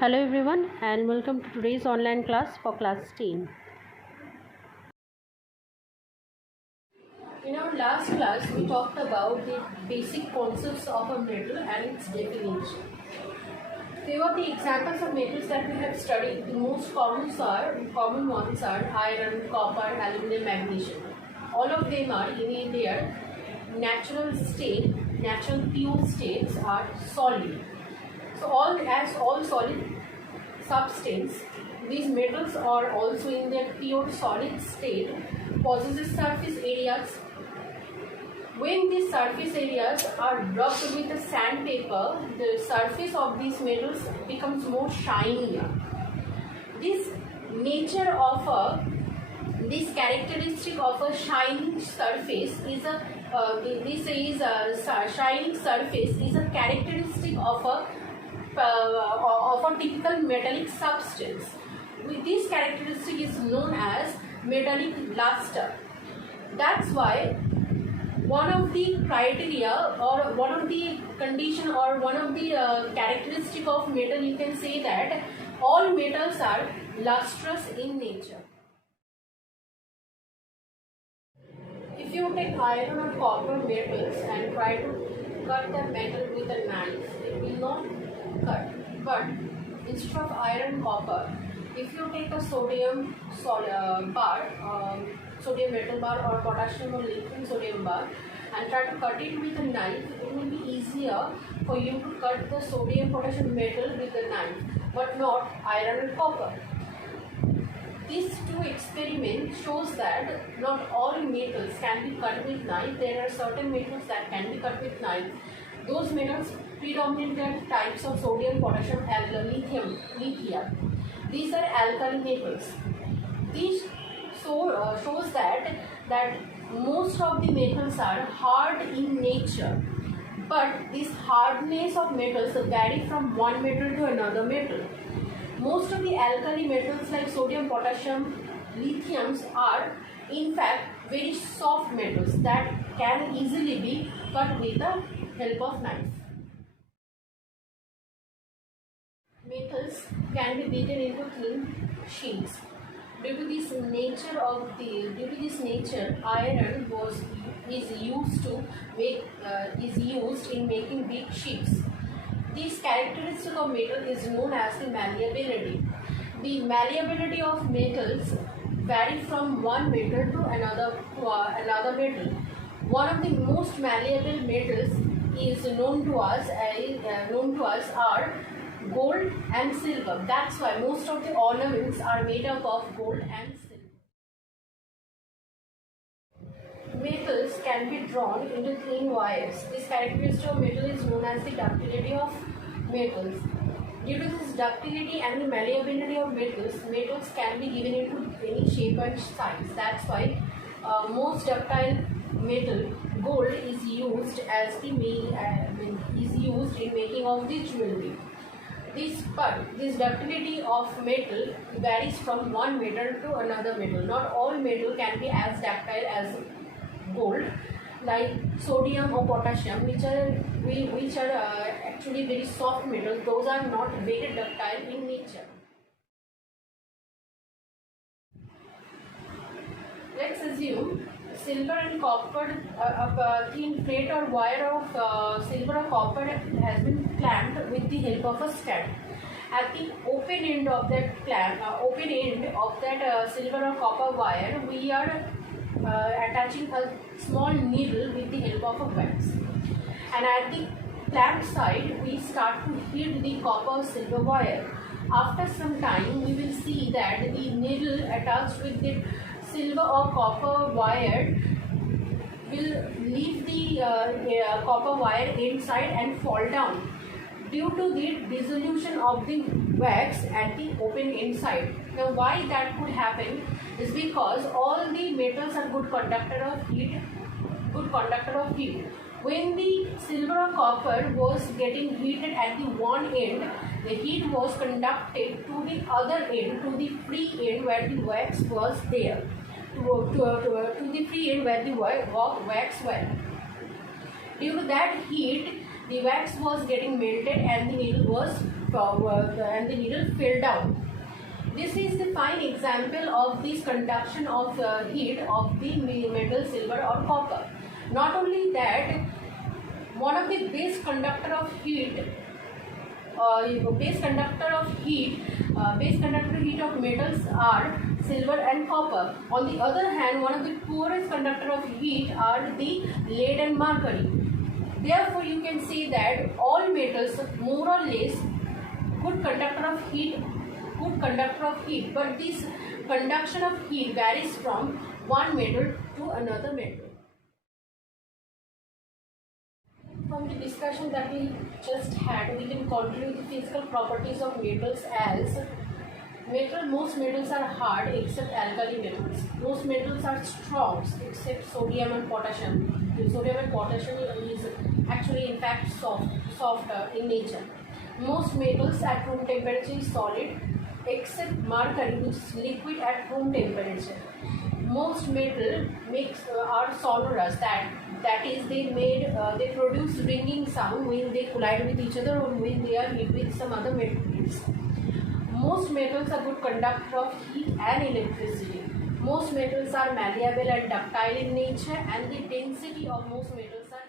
Hello everyone and welcome to today's online class for class 10. In our last class we talked about the basic concepts of a metal and its definition. Few of the examples of metals that we have studied, the most common ones are iron, copper, aluminum, magnesium. All of them are in their natural state, natural pure states are solid. So all solid substance, these metals are also in their pure solid state, possesses surface areas. When these surface areas are rubbed with the sandpaper, the surface of these metals becomes more shinier. This characteristic of a shining surface is shining surface is a characteristic of a typical metallic substance. This characteristic is known as metallic luster. That's why one of the criteria or one of the condition or one of the characteristic of metal, you can say that all metals are lustrous in nature. If you take iron or copper metals and try to cut the metal with a knife, it will not cut. But instead of iron, copper, if you take a sodium metal bar or potassium or lithium sodium bar and try to cut it with a knife, it will be easier for you to cut the sodium potassium metal with a knife, but not iron and copper. These two experiments shows that not all metals can be cut with knife. There are certain metals that can be cut with knife. Those metals predominantly are types of sodium, potassium, lithium. These are alkali metals. These shows that most of the metals are hard in nature, but this hardness of metals vary from one metal to another metal. Most of the alkali metals like sodium, potassium, lithiums are in fact very soft metals that can easily be cut with the help of knife. Metals can be beaten into thin sheets. Due to this nature, iron is used in making big sheets. This characteristic of metal is known as the malleability. The malleability of metals vary from one metal to another metal. One of the most malleable metals is known to us are gold and silver. That's why most of the ornaments are made up of gold and silver. Metals can be drawn into thin wires. This characteristic of metal is known as the ductility of metals. Due to this ductility and the malleability of metals can be given into any shape and size. That's why most ductile metal, gold, is used in making of the jewelry. This ductility of metal varies from one metal to another metal. Not all metal can be as ductile as gold, like sodium or potassium, which are actually very soft metals. Those are not very ductile in nature. Let's assume silver and copper, a thin plate or wire of silver or copper has been clamped with the help of a stud. At the open end of that silver or copper wire, we are attaching a small needle with the help of a wax. And at the clamp side, we start to heat the copper or silver wire. After some time, we will see that the needle attached with the silver or copper wire will leave the copper wire inside and fall down due to the dissolution of the wax at the open inside. Now, why that could happen is because all the metals are good conductor of heat. When the silver or copper was getting heated at the one end, the heat was conducted to the other end, to the free end where the wax was there, to the free end where the wax were. Due to that heat, the wax was getting melted and the needle was and the needle fell down. This is the fine example of this conduction of heat of the metal, silver or copper. Not only that, one of the base conductor of heat of metals are silver and copper. On the other hand, one of the poorest conductor of heat are the lead and mercury. Therefore, you can say that all metals more or less good conductor of heat, but this conduction of heat varies from one metal to another metal. From the discussion that we just had, we can conclude the physical properties of metals as most metals are hard except alkali metals. Most metals are strong except sodium and potassium. Sodium and potassium is actually in fact softer in nature. Most metals at room temperature is solid except mercury, which is liquid at room temperature. Most metal are sonorous, that is they produce ringing sound when they collide with each other or when they are hit with some other metals. Most metals are good conductor of heat and electricity. Most metals are malleable and ductile in nature, and the density of most metals are